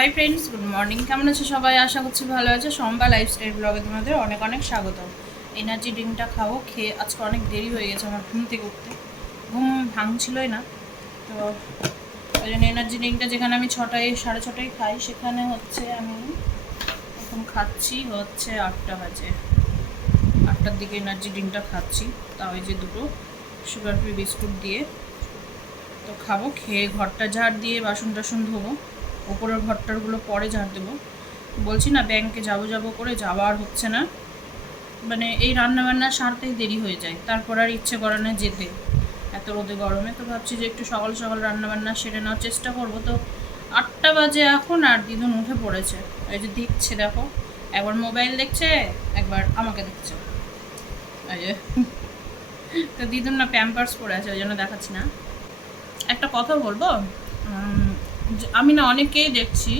Hi friends good morning কেমন আছে সবাই? আশা করছি ভালো আছে। সোমবার লাইফস্টাইল ব্লগে তোমাদের অনেক অনেক স্বাগত এনার্জি ড্রিঙ্কটা খাব, খেয়ে আজকে অনেক দেরি হয়ে গেছে আমার ঘুম থেকে উঠতে। ঘুম ভাঙছিলই না। তো ওই জন্য এনার্জি ড্রিঙ্কটা যেখানে আমি ছটায়, সাড়ে ছটায় খাই, সেখানে হচ্ছে আমি এখন খাচ্ছি হচ্ছে আটটা বাজে। আটটার দিকে এনার্জি ড্রিঙ্কটা খাচ্ছি। তা ওই যে দুটো সুগার ফ্রি বিস্কুট দিয়ে। তো খাব, খেয়ে ঘরটা ঝাড় দিয়ে বাসন টাসন ধোবো। ওপরের ঘরটারগুলো পরে ঝাড় দেবো। বলছি, না ব্যাংকে যাব যাব করে যাওয়া আর হচ্ছে না। মানে এই রান্নাবান্না সারতেই দেরি হয়ে যায়। তারপর আর ইচ্ছে করে না যেতে। এত রোদে গরমে তো ভাবছি যে একটু সকাল সকাল রান্নাবান্না সেরে নেওয়ার চেষ্টা করব। তো আটটা বাজে এখন আর দিদুন উঠে পড়েছে। এই যে দেখছে, দেখো, একবার মোবাইল দেখছে, একবার আমাকে দেখছে। তো দিদুন না প্যাম্পার্স পরে আছে, ওই জন্য দেখাচ্ছি না। একটা কথা বলব? আমি না অনেকেই দেখছি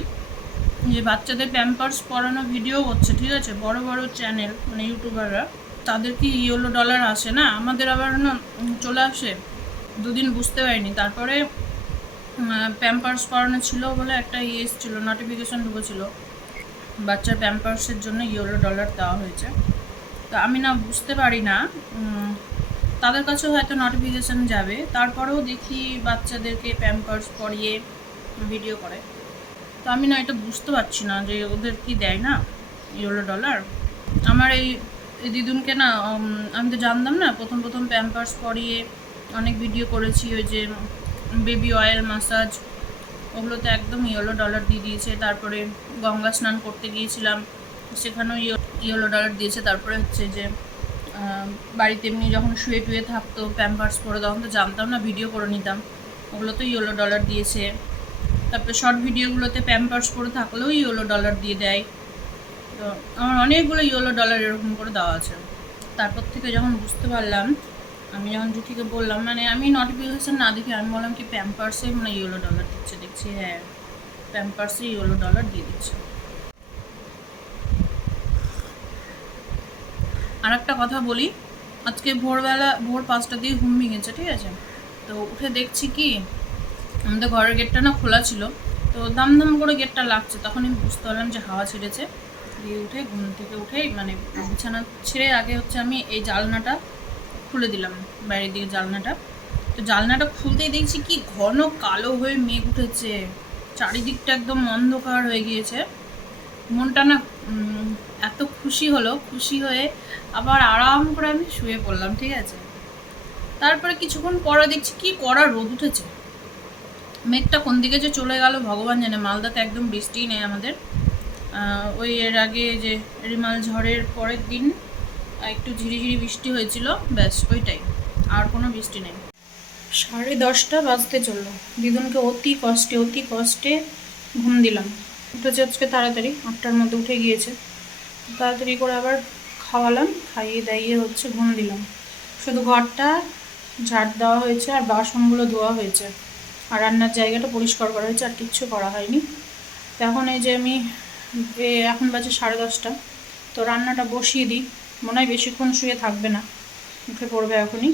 যে বাচ্চাদের প্যাম্পার্স পরানো ভিডিও করছে ঠিক আছে? বড় বড় চ্যানেল মানে ইউটিউবাররা তাদের কি ইয়েলো ডলার আসে না? আমাদের আবার না চলে আসে, দুদিন বুঝতে পারিনি। তারপরে প্যাম্পার্স পরানো ছিল বলে একটা ইয়ে ছিল নোটিফিকেশন ঢুকেছিল, বাচ্চার প্যাম্পার্সের জন্য ইয়েলো ডলার দেওয়া হয়েছে। তো আমি না বুঝতে পারি না তাদের কাছেও হয়তো নোটিফিকেশান যাবে। তারপরেও দেখি বাচ্চাদেরকে প্যাম্পার্স পরিয়ে ভিডিও করে। তো আমি না এটা বুঝতে পারছি না যে ওদের কি দেয় না, ইউরো ডলার। আমার এই দিদুনকে না আমি তো জানতাম না, প্রথম প্রথম প্যাম্পার্স পরিয়ে অনেক ভিডিও করেছি, ওই যে বেবি অয়েল মাসাজ ওগুলোতে একদম ইয়েলো ডলার দিয়ে দিয়েছে। তারপরে গঙ্গা স্নান করতে গিয়েছিলাম, সেখানেও ইয়েলো ডলার দিয়েছে। তারপরে হচ্ছে যে বাড়িতে এমনি যখন শুয়ে টুয়ে থাকতো প্যাম্পার্স পরে, তখন তো জানতাম না ভিডিও করে নিতাম। ওগুলো তো ইয়েলো ডলার দিয়েছে। তারপরে শর্ট ভিডিওগুলোতে প্যাম্পার্স পরে থাকলেও ইয়েলো ডলার দিয়ে দেয়। তো আমার অনেকগুলো ইয়েলো ডলার এরকম করে দেওয়া আছে। তারপর থেকে যখন বুঝতে পারলাম, আমি যখন জুটিকে বললাম মানে আমি নোটিফিকেশান না দেখে আমি বললাম কি প্যাম্পার্সে মানে ইয়েলো ডলার দিচ্ছে? দেখছি হ্যাঁ প্যাম্পার্সে ইয়েলো ডলার দিয়ে দিচ্ছে। আর একটা কথা বলি, আজকে ভোরবেলা ভোর পাঁচটা দিয়ে ঘুম ভেঙেছে, ঠিক আছে? তো উঠে দেখছি কি আমাদের ঘরের গেটটা না খোলা ছিল, তো দাম দাম করে গেটটা লাগছে। তখন আমি বুঝতে পারলাম যে হাওয়া ছেড়েছে। দিয়ে উঠে ঘুম থেকে উঠেই মানে বিছানা ছেড়ে আগে হচ্ছে আমি এই জালনাটা খুলে দিলাম, বাইরের দিকে জালনাটা। তো জালনাটা খুলতেই দেখছি কি ঘন কালো হয়ে মেঘ উঠেছে। চারিদিকটা একদম অন্ধকার হয়ে গিয়েছে। মনটা না এত খুশি হলো, খুশি হয়ে আবার আরাম করে আমি শুয়ে পড়লাম, ঠিক আছে? তারপরে কিছুক্ষণ পরে দেখছি কি কড়া রোদ উঠেছে। মেঘটা কোন দিকে যে চলে গেল, ভগবান জানে। মালদাতে একদম বৃষ্টিই নেই আমাদের। ওই এর আগে যে রিমাল ঝড়ের পরের দিন একটু ঝিরিঝিরি বৃষ্টি হয়েছিল, ব্যাস, ওইটাই। আর কোনো বৃষ্টি নেই। সাড়ে দশটা বাজতে চলল। দিদুনকে অতি কষ্টে অতি কষ্টে ঘুম দিলাম। উঠেছে আজকে তাড়াতাড়ি, আটটার মধ্যে উঠে গিয়েছে। তাড়াতাড়ি করে আবার খাওয়ালাম, খাইয়ে দাইয়ে হচ্ছে ঘুম দিলাম। শুধু ঘরটা ঝাড় দেওয়া হয়েছে আর বাসনগুলো ধোয়া হয়েছে। আর রান্নার জায়গাটা পরিষ্কার করা হয়েছে, আর কিচ্ছু করা হয়নি। এখন এই যে আমি এখন বাজে সাড়ে দশটা। তো রান্নাটা বসিয়ে দিই, মনে হয় বেশিক্ষণ শুয়ে থাকবে না, উঠে পড়বে এখনই।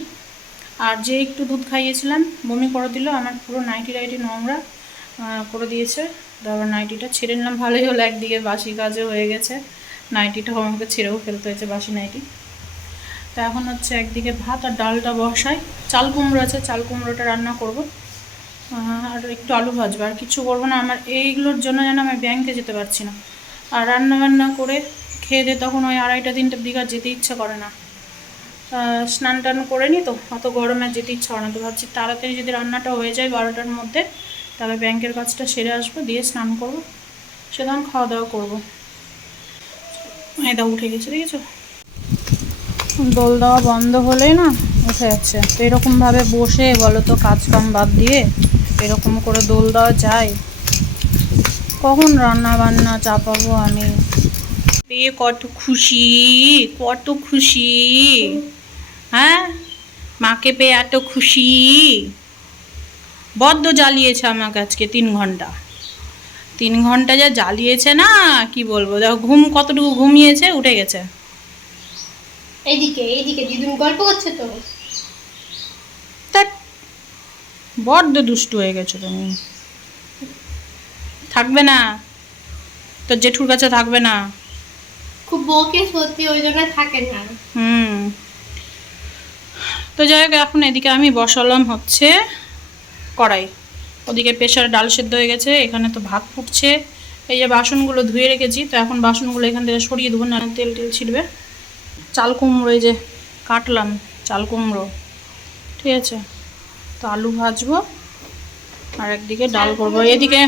আর যে একটু দুধ খাইয়েছিলাম, বমি করে দিল, আমার পুরো নাইটি টাইটি নোংরা করে দিয়েছে। তো আবার নাইটিটা ছেড়ে নিলাম, ভালোই হলো, একদিকে বাসি কাজও হয়ে গেছে। নাইটিটাও আমাকে ছেড়েও ফেলতে হয়েছে, বাসি নাইটি। তো এখন হচ্ছে একদিকে ভাত আর ডালটা বসাই। চাল কুমড়ো আছে, চাল কুমড়োটা রান্না করব। আর একটু আলু ভাজবো, আর কিছু করব না। আমার এইগুলোর জন্য যেন আমি ব্যাংকে যেতে পারছি না। আর রান্না বান্না করে খেয়ে দিয়ে তখন ওই আড়াইটা, তিনটার দিকে আর যেতে ইচ্ছা করে না। স্নান টান করে নি তো, অত গরমে যেতে ইচ্ছা করে না। তো ভাবছি তাড়াতাড়ি যদি রান্নাটা হয়ে যায় বারোটার মধ্যে তাহলে ব্যাংকের কাজটা সেরে আসব, দিয়ে স্নান করব। সে তখন খাওয়া দাওয়া করব মেয়েদা উঠে গেছে, দেখেছ? দোল দেওয়া বন্ধ হলেই না উঠে যাচ্ছে। তো এরকমভাবে বসে বলো তো কাজ কাম বাদ দিয়ে এরকম করে দোল দেওয়া যায়? কখন রান্না বান্না চাপাবো আমি? পেয়ে কত খুশি কত খুশি। হ্যাঁ? মাকে পেয়ে এত খুশি। বদ্ধ জ্বালিয়েছে আমাকে আজকে তিন ঘণ্টা। তিন ঘণ্টা যা জ্বালিয়েছে না, কি বলব? দেখো, ঘুম কতটুকু ঘুমিয়েছে, উঠে গেছে। এইদিকে এইদিকে দিদুন গল্প করছে তো তা বড্ড দুষ্টু হয়ে গেছো তুমি। থাকবে না। তোর জেঠুর কাছে থাকবে না। খুব বকে সত্যি ওই জন্য থাকে না। হুম। তো যাই হোক এখন এদিকে আমি বসালাম হচ্ছে কড়াই। ওদিকে প্রেশারে ডাল সেদ্ধ হয়ে গেছে এখানে তো ভাত ফুটছে। এই যে বাসনগুলো ধুয়ে রেখেছি তো এখন বাসনগুলো এখান থেকে সরিয়ে দেবো না তেল টেল ছিটবে। চাল কুমড়ো এই যে কাটলাম চাল কুমড়ো। ঠিক আছে। আলু ভাজবো। আর একদিকে ডাল করব। এদিকে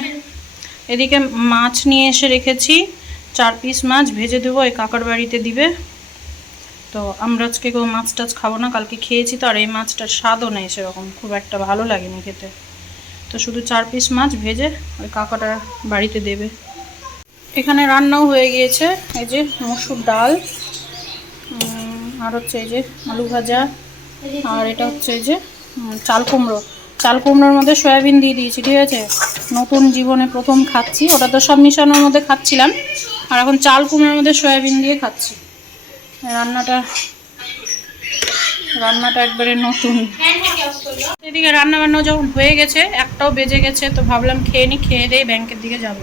এদিকে মাছ নিয়ে এসে রেখেছি। চার পিস মাছ ভেজে দেবো ওই কাকার বাড়িতে দিবে। তো আমরা আজকে কেউ মাছ টাছ খাব না, কালকে খেয়েছি তো, আর এই মাছটার স্বাদও নেই সেরকম। খুব একটা ভালো লাগেনি খেতে। তো শুধু চার পিস মাছ ভেজে ওই কাকাটার বাড়িতে দেবে। এখানে রান্নাও হয়ে গিয়েছে, এই যে মসুর ডাল আর হচ্ছে এই যে আলু ভাজা, আর এটা হচ্ছে এই যে চাল কুমড়ো। চাল কুমড়োর মধ্যে সয়াবিন দিয়ে দিয়েছি, ঠিক আছে? নতুন জীবনে প্রথম খাচ্ছি, ওটা তো সব মিশানোর মধ্যে খাচ্ছিলাম। আর এখন চাল কুমড়োর মধ্যে সয়াবিন দিয়ে খাচ্ছি। রান্নাটা রান্নাটা একবারে নতুন। এদিকে রান্না বান্না যখন হয়ে গেছে, একটাও বেজে গেছে, তো ভাবলাম খেয়ে নি, খেয়ে দিয়ে ব্যাংকের দিকে যাব।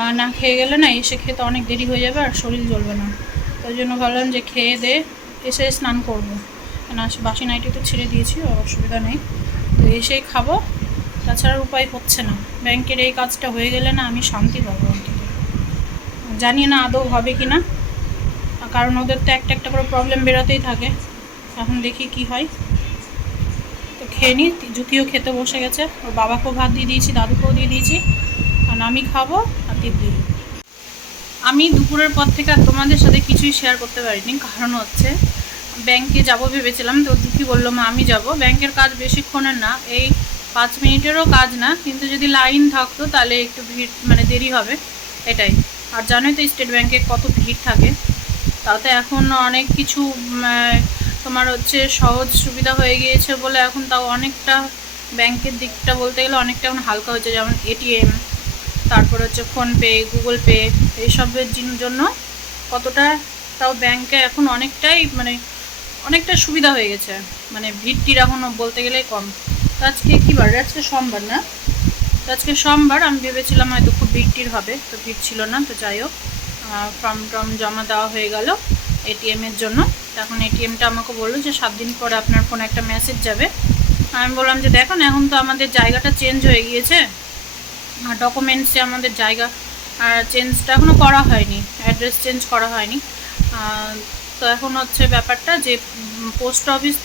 আর না খেয়ে গেলে না, এসে খেতে অনেক দেরি হয়ে যাবে আর শরীর জ্বলবে না। ওই জন্য ভাবলাম যে খেয়ে দে এসে স্নান করব। না বাসি নাইটি তো ছেড়ে দিয়েছি অসুবিধা নেই। তো এসেই খাব। তাছাড়া উপায় হচ্ছে না। ব্যাংকের এই কাজটা হয়ে গেলে না আমি শান্তি পাবো অন্তত। জানি না আদৌ হবে কি না। কারণ ওদের তো একটা একটা করে প্রবলেম বেরোতেই থাকে। এখন দেখি কি হয়। তো খেয়ে নিই জুতিও খেতে বসে গেছে। ওর বাবাকেও ভাত দিয়ে দিয়েছি, দাদুকেও দিয়ে দিয়েছি। কারণ আমি খাব আর দিদি আমি দুপুরের পর থেকে আর তোমাদের সাথে কিছুই শেয়ার করতে পারিনি। কারণ হচ্ছে ব্যাংকে যাব ভেবেছিলাম, তো দুঃখী বলল, মা, আমি যাব। ব্যাংকের কাজ বেশিক্ষণের না, এই পাঁচ মিনিটেরও কাজ না, কিন্তু যদি লাইন থাকতো তাহলে একটু ভিড় মানে দেরি হবে, এটাই। আর জানোই তো স্টেট ব্যাংকে কত ভিড় থাকে, তাতে এখন অনেক কিছু তোমার হচ্ছে সহজ সুবিধা হয়ে গিয়েছে বলে এখন তাও অনেকটা ব্যাংকের দিকটা বলতে গেলে অনেকটা এখন হালকা হয়েছে, যেমন এটিএম, তারপর হচ্ছে ফোনপে, গুগল পে এইসবের জন্য কতটা তাও ব্যাংকে এখন অনেকটাই মানে অনেকটা সুবিধা হয়ে গেছে। মানে ভিড়টির এখনও বলতে গেলেই কম। তো আজকে কী বার? আজকে সোমবার না? তো আজকে সোমবার আমি ভেবেছিলাম হয়তো খুব ভিড়টির হবে, তো ভিড় ছিল না, তো যাই হোক ফর্ম টর্ম জমা দেওয়া হয়ে গেল এটিএমের জন্য। তো এখন এটিএমটা আমাকে বলল যে সাত দিন পরে আপনার ফোনে একটা মেসেজ যাবে। আমি বললাম যে দেখুন, এখন তো আমাদের জায়গাটা চেঞ্জ হয়ে গিয়েছে। আর ডকুমেন্টসে আমাদের জায়গা চেঞ্জটা এখনও করা হয়নি। অ্যাড্রেস চেঞ্জ করা হয়নি। তো এখন হচ্ছে ব্যাপারটা যে পোস্ট অফিস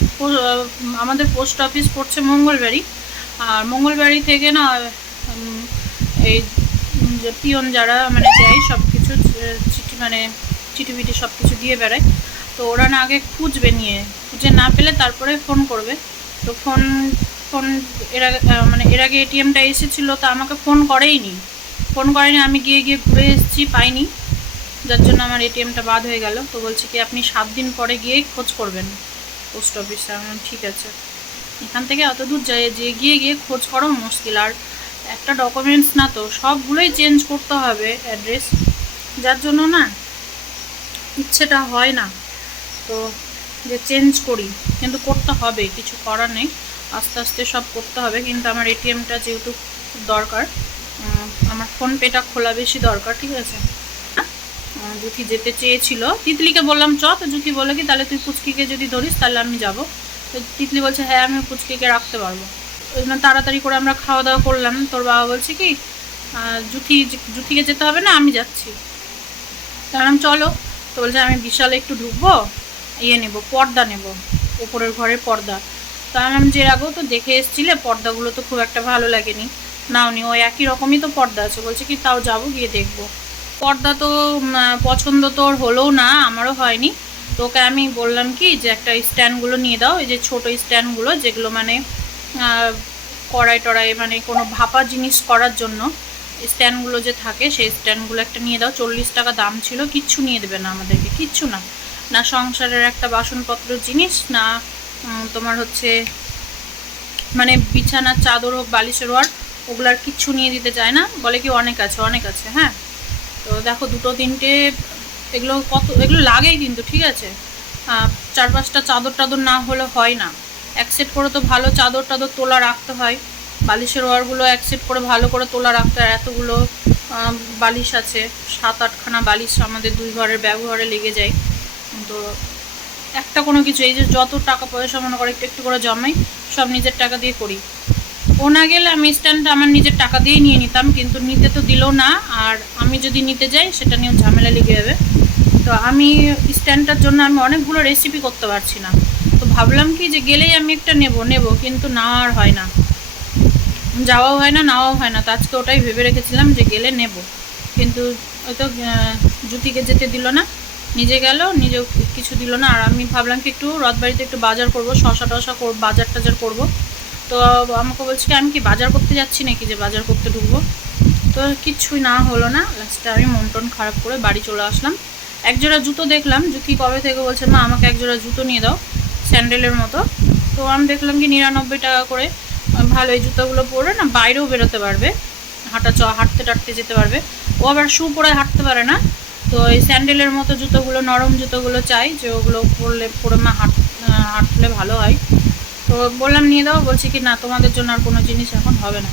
আমাদের পোস্ট অফিস পড়ছে মঙ্গলবাড়ি। আর মঙ্গলবাড়ি থেকে না এই যে পিয়ন যারা মানে দেয় সব কিছু চিঠি মানে চিঠি পিঠি সব কিছু দিয়ে বেড়ায়। তো ওরা না আগে খুঁজবে নিয়ে, খুঁজে না পেলে তারপরে ফোন করবে। তো ফোন ফোন এর আগে মানে এর আগে এটিএমটা এসেছিল, তো আমাকে ফোন করেইনি। ফোন করেনি, আমি গিয়ে গিয়ে ঘুরে এসেছি, পাইনি। যার জন্য আমার এটিএমটা বাদ হয়ে গেল। তো বলছি কি, আপনি সাত দিন পরে গিয়েই খোঁজ করবেন। পোস্ট অফিসে, আমি ঠিক আছে। এখান থেকে অত দূর যায়, যে গিয়ে গিয়ে খোঁজ করো, মুশকিল। আর একটা ডকুমেন্টস না তো, সবগুলোই চেঞ্জ করতে হবে অ্যাড্রেস যার জন্য না, ইচ্ছেটা হয় না। তো যে চেঞ্জ করি, কিন্তু করতে হবে, কিছু করার নেই। আস্তে আস্তে সব করতে হবে, কিন্তু আমার এটিএমটা যেহেতু দরকার আমার ফোনপেটা খোলা বেশি দরকার, ঠিক আছে? জুথি যেতে চেয়েছিল। তিতলিকে বললাম, চ, তো জুথি বলে কি, তাহলে তুই পুচকিকে যদি ধরিস, তাহলে আমি যাব। তো তিতলি বলছে হ্যাঁ আমি পুচকিকে রাখতে পারব। ওই তাড়াতাড়ি করে আমরা খাওয়া দাওয়া করলাম। তোর বাবা বলছে কি জুথি জুথিকে যেতে হবে না, আমি যাচ্ছি। তাহলে চলো। তো বলছে, আমি বিশালে একটু ঢুকবো ইয়ে নেব, পর্দা নেব উপরের ঘরের পর্দা। তা আমি যে আগেও তো দেখে এসছিলে, পর্দাগুলো তো খুব একটা ভালো লাগেনি। নি ওই একই রকমই তো পর্দা আছে। বলছে কি, তাও যাব, গিয়ে দেখব। পর্দা তো পছন্দ তোর হলেও না, আমারও হয়নি। তোকে আমি বললাম কি যে একটা স্ট্যান্ডগুলো নিয়ে দাও, এই যে ছোটো স্ট্যান্ডগুলো যেগুলো মানে কড়াই টড়াই মানে কোনো ভাপা জিনিস করার জন্য, স্ট্যান্ডগুলো যে থাকে সেই স্ট্যান্ডগুলো একটা নিয়ে দাও, চল্লিশ টাকা দাম ছিল, কিচ্ছু নিয়ে দেবে না আমাদেরকে, কিচ্ছু না। না সংসারের একটা বাসনপত্র জিনিস, না তোমার হচ্ছে মানে বিছানার চাদর হোক, বালিশের ওয়ার ওগুলার কিচ্ছু নিয়ে দিতে চায় না। বলে কি অনেক আছে অনেক আছে হ্যাঁ? তো দেখো দুটো তিনটে, এগুলো কত, এগুলো লাগেই কিন্তু, ঠিক আছে? চার পাঁচটা চাদর টাদর না হলে হয় না। এক সেট করে তো ভালো চাদর টাদর তোলা রাখতে হয়। বালিশের ওয়ারগুলো এক সেট করে ভালো করে তোলা রাখতে হয়। এতগুলো বালিশ আছে। সাত আটখানা বালিশ আমাদের দুই ঘরের ব্যবহারে লেগে যায়। তো একটা কোনো কিছু, এই যে যত টাকা পয়সা মনে করে একটু একটু করে জমাই, সব নিজের টাকা দিয়ে করি। ও না গেলে আমি স্ট্যান্ডটা আমার নিজের টাকা দিয়েই নিয়ে নিতাম কিন্তু নিতে তো দিল না আর আমি যদি নিতে যাই সেটা নিয়েও ঝামেলা লেগে যাবে। তো আমি স্ট্যান্ডটার জন্য আমি অনেকগুলো রেসিপি করতে পারছি না। তো ভাবলাম কি যে গেলেই আমি একটা নেব নেব কিন্তু না আর হয় না। যাওয়াও হয় না নেওয়াও হয় না। তো আজকে ওটাই ভেবে রেখেছিলাম যে গেলে নেব। কিন্তু হয়তো আহ, জুতিকে যেতে দিল না নিজে গেল নিজে কিছু দিল না। আর আমি ভাবলাম কি একটু রথবাড়িতে একটু বাজার করব শশা টশা বাজার টাজার করব। তো আমাকে বলছে কি, আমি কি বাজার করতে যাচ্ছি নাকি যে বাজার করতে ঢুকবো? তো কিচ্ছুই না হলো না। লাস্টে আমি মন টন খারাপ করে বাড়ি চলে আসলাম। একজোড়া জুতো দেখলাম জুতি কবে থেকে বলছে, মা, আমাকে একজোড়া জুতো নিয়ে দাও, স্যান্ডেলের মতো। তো আমি দেখলাম কি, নিরানব্বই টাকা করে ভালো এই জুতোগুলো পরে না বাইরেও বেরোতে পারবে। হাঁটা চ, হাঁটতে টাটতে যেতে পারবে। ও আবার শু পরে হাঁটতে পারে না। তো এই স্যান্ডেলের মতো জুতোগুলো, নরম জুতোগুলো চাই যে ওগুলো পরলে, পরে মা হাঁট হাঁটলে ভালো হয়। তো বললাম নিয়ে দাও, বলছি কি, না, তোমাদের জন্য আর কোনো জিনিস এখন হবে না।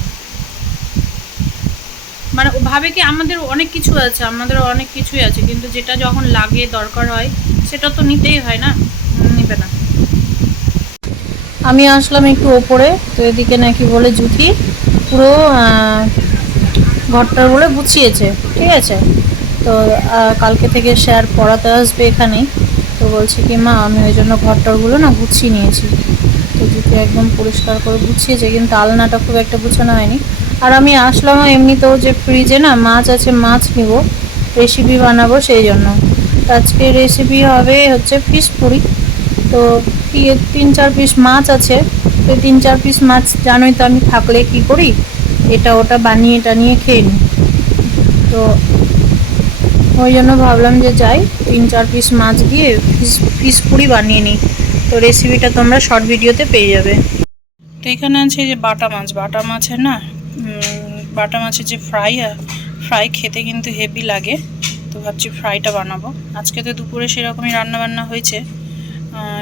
মানে ভাবে কি, আমাদের অনেক কিছু আছে, আমাদের অনেক কিছুই আছে, কিন্তু যেটা যখন লাগে, দরকার হয়, সেটা তো নিতেই হয় না? নিবে না। আমি আসলাম একটু ওপরে, তো এদিকে নাকি বলে জুতি পুরো ঘরটার বলে গুছিয়েছে, ঠিক আছে? তো কালকে থেকে স্যার পড়াতে আসবে এখানেই। তো বলছে কি, মা, আমি ওই জন্য ঘরটারগুলো না গুছিয়ে নিয়েছি। তো জুতি একদম পরিষ্কার করে গুছিয়েছে, কিন্তু আলনাটা খুব একটা গুছানো হয়নি। আর আমি আসলাম এমনিতেও যে ফ্রিজে না মাছ আছে, মাছ নিব রেসিপি বানাবো সেই জন্য। আজকে রেসিপি হবে হচ্ছে ফিশ পুরি। তো তিন চার পিস মাছ আছে, তো তিন চার পিস মাছ জানোই তো আমি থাকলে কি করি? এটা ওটা বানিয়ে টানিয়ে খেয়ে নিই। তো ওই জন্য ভাবলাম যে যাই, তিন চার পিস মাছ দিয়ে ফিস ফিস পুরি বানিয়ে নিই। তো রেসিপিটা তোমরা শর্ট ভিডিওতে পেয়ে যাবে। তো এখানে আছে যে বাটা মাছ। বাটা মাছের না বাটা মাছের যে ফ্রাই ফ্রাই খেতে কিন্তু হেভি লাগে। তো ভাবছি ফ্রাইটা বানাবো। আজকে তো দুপুরে সেরকমই রান্না বান্না হয়েছে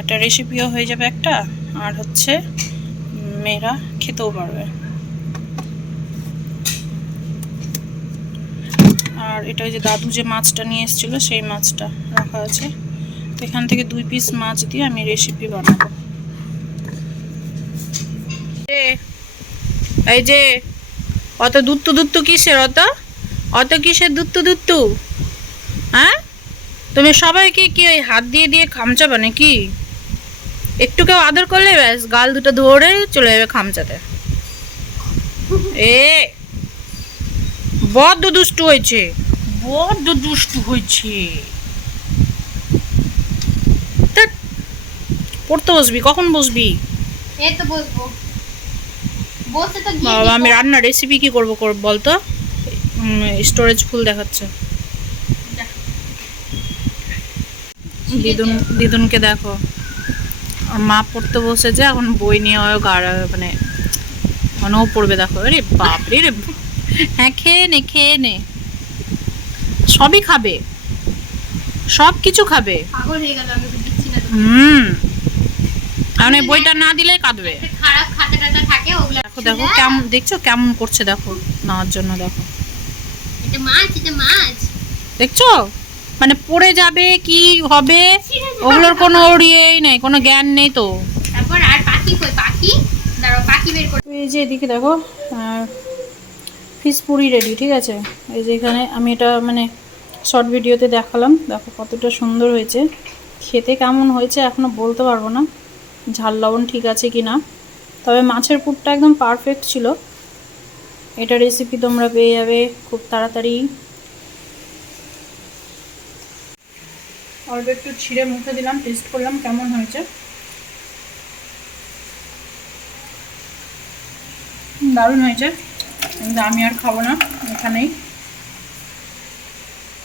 একটা রেসিপিও হয়ে যাবে একটা, আর হচ্ছে মেয়েরা খেতেও পারবে। আর এটা ওই যে দাদু যে মাছটা নিয়ে এসেছিল, সেই মাছটা রাখা আছে। এখান থেকে দুই পিস মাছ দিয়ে আমি রেসিপি বানাবো। এই যে, অত দুত্তু দুত্তু কিসের অত? অত কিসের দুত্তু দুত্তু? হ্যাঁ? তুমি সবাইকে কি ওই হাত দিয়ে দিয়ে খামচাবে নাকি? একটু কেউ আদর করলে ব্যাস, গাল দুটো ধরে চলে যাবে খামচাতে। এ, বড্ড দুষ্টু হয়েছে। বড্ড দুষ্টু হয়েছে। পড়তে বসবি কখন বসবি? এই তো বসবো। বসে তো বাবা আমি। রান্নার রেসিপি কি করব করব বলতো? স্টোরেজ ফুল দেখাচ্ছে। দিদুন দিদুনকে দেখো। আর মা পড়তে বসেছে এখন বই নিয়ে গাড়া মানে মানে ও পড়বে দেখো। আরে বাপরে রে হ্যাঁ খেয়ে নে খেয়ে নে। সবই খাবে। সব কিছু খাবে হয়ে। হুম। এই বইটা না দিলে কাঁদবে। খারাপ খাতা থাকে ওগুলো দেখো দেখো কেমন দেখছ? কেমন করছে দেখো নেওয়ার জন্য দেখো। এটা মাছ এটা মাছ। দেখছ? মানে পড়ে যাবে কি হবে? ওগুলোর কোনো ইয়েই নেই কোনো জ্ঞান নেই তো। তারপর আর পাখি কই? পাখি? দাঁড়াও পাখি বের করে এই যে এদিকে দেখো ফিস পুরি রেডি ঠিক আছে? এই যে এখানে আমি এটা মানে শর্ট ভিডিওতে দেখালাম। দেখো কতটা সুন্দর হয়েছে। খেতে কেমন হয়েছে এখনও বলতে পারব না। ঝাল লবণ ঠিক আছে কি না তবে মাছের পুরটা একদম পারফেক্ট ছিল। এটা রেসিপি তোমরা পেয়ে যাবে খুব তাড়াতাড়ি। অল্প একটু ছিঁড়ে মুখে দিলাম টেস্ট করলাম কেমন হয়েছে। দারুণ হয়েছে। কিন্তু আমি আর খাব না, এখানেই।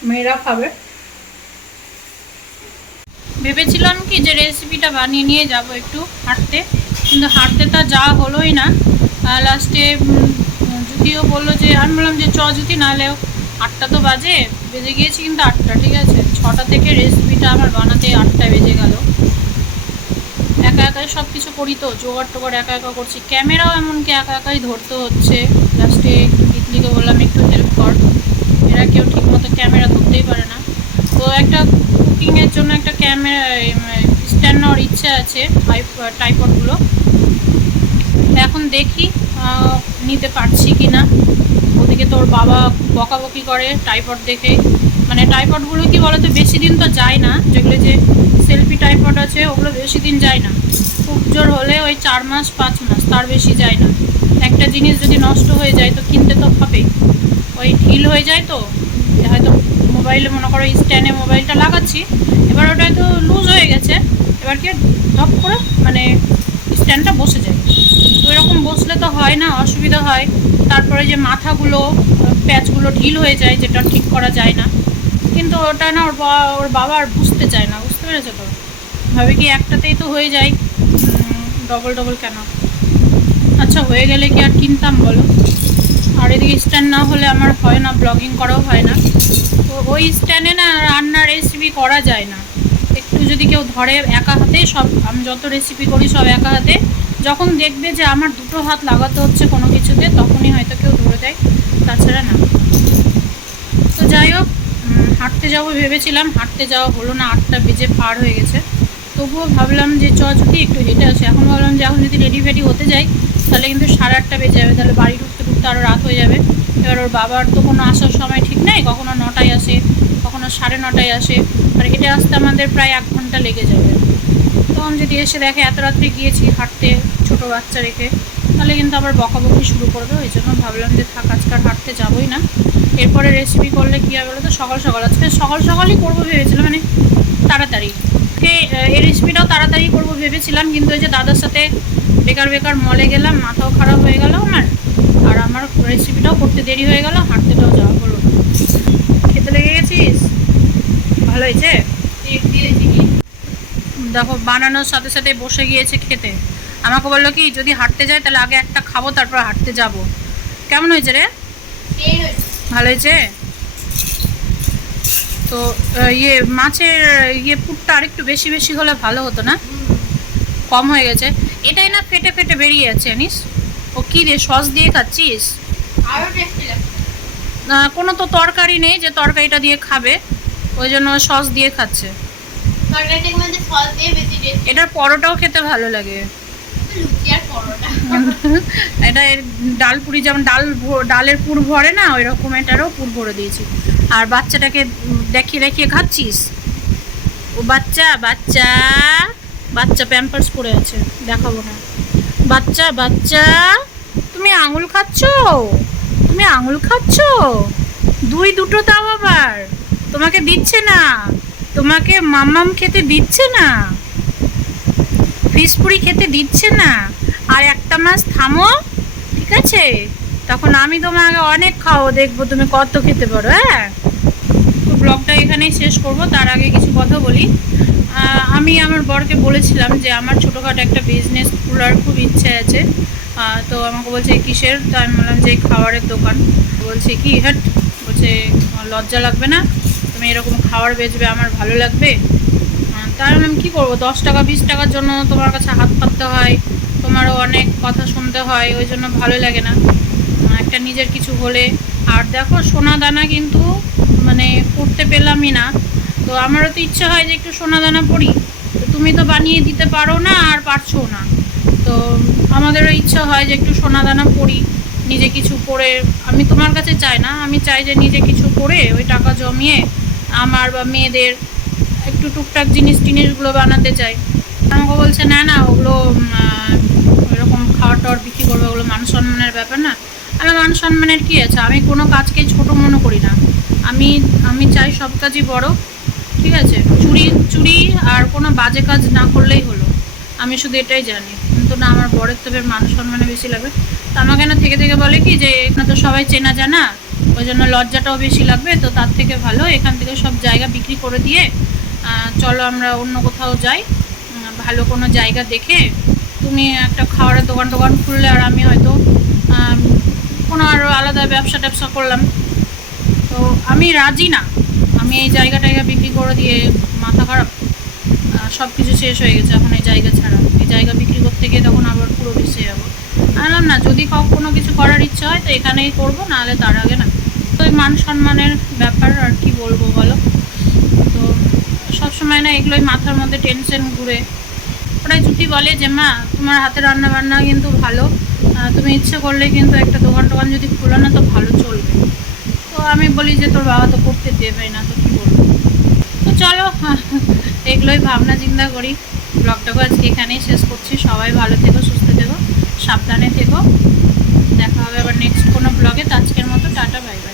মেয়েরা খাবে। ভেবেছিলাম কি যে রেসিপিটা বানিয়ে নিয়ে যাব একটু হাঁটতে, কিন্তু হাঁটতে তা যা হলোই না। লাস্টে জুতিও বলল যে, আমি বললাম যে, চ জুতি নাহলেও আটটা তো বাজে, বেজে গিয়েছি কিন্তু আটটা, ঠিক আছে। ছটা থেকে রেসিপিটা আমার বানাতে আটটায় বেজে গেল। একা একাই সব কিছু করি তো, জোগাড় টোগাড় একা একা করছি। ক্যামেরাও এমনকি একা একাই ধরতে হচ্ছে। লাস্টে একটু বললাম, একটু হেল্প কর। এরা কেউ ঠিকমতো ক্যামেরা ধরতেই পারে না। তো একটা কুকিংয়ের জন্য একটা ক্যামেরা স্ট্যান্ড নেওয়ার ইচ্ছে আছে টাইপডগুলো এখন দেখি নিতে পারছি কি না ওদিকে তোর বাবা বকাবকি করে টাইপড দেখে। মানে টাইপডগুলো কি বলতো, বেশি দিন তো যায় না। যেগুলো যে সেলফি টাইপড আছে, ওগুলো বেশি দিন যায় না। খুব জোর হলে ওই চার মাস, পাঁচ মাস, তার বেশি যায় না। একটা জিনিস যদি নষ্ট হয়ে যায়, তো কিনতে তো হবেই ওই ঢিল হয়ে যায় তো, হয়তো মোবাইলে মনে করো স্ট্যান্ডে মোবাইলটা লাগাচ্ছি, এবার ওটা হয়তো লুজ হয়ে গেছে, এবার কি ধপ করে মানে স্ট্যান্ডটা বসে যায়। তো এরকম বসলে তো হয় না, অসুবিধা হয়। তারপরে যে মাথাগুলো, প্যাচগুলো ঢিল হয়ে যায়, যেটা ঠিক করা যায় না। কিন্তু ওটা না, ওর বাবা ওর বাবা আর বুঝতে চায় না, বুঝতে পেরেছ তো? ভাবে কি একটাতেই তো হয়ে যায়? ডবল ডবল কেন? আচ্ছা হয়ে গেলে কি আর কিনতাম বলো? আর এদিকে স্ট্যান্ড না হলে আমার হয় না ব্লগিং করাও হয় না। তো ওই স্ট্যান্ডে না রান্নার রেসিপি করা যায় না। একটু যদি কেউ ধরে একা হাতে, সব আমি যত রেসিপি করি সব একা হাতে, যখন দেখবে যে আমার দুটো হাত লাগাতে হচ্ছে কোনো কিছুতে, তখনই হয়তো কেউ ধরে দেয়, তাছাড়া না। তো যাই হোক হাঁটতে যাব ভেবেছিলাম, হাঁটতে যাওয়া হলো না, আটটা বেজে পার হয়ে গেছে। তবুও ভাবলাম যে চ যদি একটু হেঁটে আসে। এখন ভাবলাম যে, এখন যদি রেডি ফেডি হতে যাই, তাহলে কিন্তু সাড়ে আটটা বেজে যাবে, তাহলে বাড়ি ঢুকতে ঢুকতে আরও রাত হয়ে যাবে। এবার ওর বাবার তো কোনো আসার সময় ঠিক নাই, কখনো নটায় আসে, কখনো সাড়ে নটায় আসে। আর হেঁটে আসতে আমাদের প্রায় এক ঘণ্টা লেগে যাবে। তখন যদি এসে দেখে এত রাত্রে গিয়েছি হাঁটতে ছোটো বাচ্চা রেখে, তাহলে কিন্তু আবার বকাবকি শুরু করবে। ওই জন্য ভাবলাম যে থাক, আজকে হাঁটতে যাবোই না। এরপরে রেসিপি করলে কী হবে তো সকাল সকাল। আজকে সকাল সকালই করব ভেবেছিলাম মানে তাড়াতাড়ি। এই রেসিপিটাও তাড়াতাড়ি করব ভেবেছিলাম, কিন্তু ওই যে দাদার সাথে বেকার বেকার মলে গেলাম, মাথাও খারাপ হয়ে গেল আমার। আর আমার রেসিপিটাও করতে দেরি হয়ে গেল হাঁটতেটাও যাওয়া হলো খেতে লেগে গেছিস? ভালো হয়েছে? দেখো বানানোর সাথে সাথে বসে গিয়েছে খেতে। আমাকে বলল কি যদি হাঁটতে যায় তাহলে আগে একটা খাব তারপর হাঁটতে যাব। কেমন হয়েছে রে? ভালো হয়েছে? তো ইয়ে মাছের ইয়ে পুরটা আরেকটু বেশি বেশি হলে ভালো হতো না? কম হয়ে গেছে। এটাই না ফেটে ফেটে বেরিয়ে যাচ্ছে জানিস? কি রে সস দিয়ে খাচ্ছিস? আহ, কোনো তো তরকারি নেই যে তরকারিটা দিয়ে খাবে ওই জন্য সস দিয়ে খাচ্ছে। এটার পরোটাও খেতে ভালো লাগে। পরোটা। এটা এর ডাল পুরি যেমন ডাল ডালের পুর ভরে না ওই রকম এটারও পুর ভরে দিয়েছি। আর বাচ্চাটাকে দেখিয়ে দেখিয়ে খাচ্ছিস? ও বাচ্চা বাচ্চা বাচ্চা প্যাম্পার্স পরে আছে দেখাবো না। বাচ্চা বাচ্চা। তুমি আঙুল খাচ্ছ? তুমি আঙুল খাচ্ছ? দুই দুটো দাও আবার। তোমাকে দিচ্ছে না। তোমাকে মাম্মাম খেতে দিচ্ছে না। ফিশ পুরি খেতে দিচ্ছে না। আর একটা মাস থামো, ঠিক আছে? তখন আমি তোমাকে অনেক খাও দেখব তুমি কত খেতে পারো হ্যাঁ? তো ব্লগটা এখানেই শেষ করব। তার আগে কিছু কথা বলি। আমি আমার বরকে বলেছিলাম যে আমার ছোটোখাটো একটা বিজনেস খোলার খুব ইচ্ছে আছে। তো আমাকে বলছে, কিসের? তো আমি বললাম যে, খাবারের দোকান। বলছে, কি? হ্যাট বলছে লজ্জা লাগবে না? তুমি এরকম খাবার বেচবে, আমার ভালো লাগবে? তাই আমি কী করব? দশ টাকা, বিশ টাকার জন্য তোমার কাছে হাত পাততে হয়, তোমারও অনেক কথা শুনতে হয়, ওই জন্য ভালো লাগে না। একটা নিজের কিছু হলে। আর দেখো, সোনা দানা কিন্তু মানে করতে পেলামই না। তো আমারও তো ইচ্ছে হয় যে একটু সোনা দানা পড়ি তো তুমি তো বানিয়ে দিতে পারো না আর পারছ না। তো আমাদেরও ইচ্ছা হয় যে একটু সোনা দানা পড়ি নিজে কিছু করে। আমি তোমার কাছে চাই না, আমি চাই যে নিজে কিছু করে ওই টাকা জমিয়ে আমার বা মেয়েদের একটু টুকটাক জিনিস টিনিসগুলো বানাতে চাই। আমাকে বলছে, না না, ওগুলো ওইরকম খাওয়ার টাওয়ার বিক্রি করবে ওগুলো মান সম্মানের ব্যাপার না। আমি মান সম্মানের কী আছে? আমি কোনো কাজকেই ছোট মনে করি না। আমি আমি চাই সব কাজই বড়। ঠিক আছে, চুরি চুরি আর কোনো বাজে কাজ না করলেই হলো। আমি শুধু এটাই জানি। কিন্তু না, আমার বরের তবে মান সম্মানে বেশি লাগবে। তো আমাকে না থেকে থেকে বলে কি যে এখানে তো সবাই চেনা জানা, ওই জন্য লজ্জাটাও বেশি লাগবে, তো তার থেকে ভালো এখান থেকে সব জায়গা বিক্রি করে দিয়ে চলো আমরা অন্য কোথাও যাই। ভালো কোনো জায়গা দেখে তুমি একটা খাওয়ারের দোকান টোকান খুললে আর আমি হয়তো কোনো আরও আলাদা ব্যবসা ট্যাবসা করলাম। তো আমি রাজি না। আমি এই জায়গা টায়গা বিক্রি করে দিয়ে মাথা খারাপ সব কিছু শেষ হয়ে গেছে এখন এই জায়গা ছাড়া। এই জায়গা বিক্রি করতে গিয়ে তখন আবার পুরো ভেসে যাব। আনলাম না, যদি কখনো কিছু করার ইচ্ছা হয় তো এখানেই করব, নাহলে তার আগে না। তো ওই মান সম্মানের ব্যাপার আর কি বলব বলো? তো সবসময় না এগুলোই মাথার মধ্যে টেনশন ঘুরে। ওরাই জুটি বলে যে, মা, তোমার হাতে রান্না বান্না কিন্তু ভালো তুমি ইচ্ছে করলে কিন্তু একটা দোকান টোকান যদি খোলো না তো ভালো চলবে। আমি বলি যে তোর বাবা তো করতে দেবে না, তো কী বলব? তো চলো, এগুলোই ভাবনা চিন্তা করি। ব্লগটাকে আজকে এখানেই শেষ করছি। সবাই ভালো থেকো, সুস্থ থেকো, সাবধানে থেকো। দেখা হবে আবার নেক্সট কোনো ব্লগে তো আজকের মতো, টাটা বাই বাই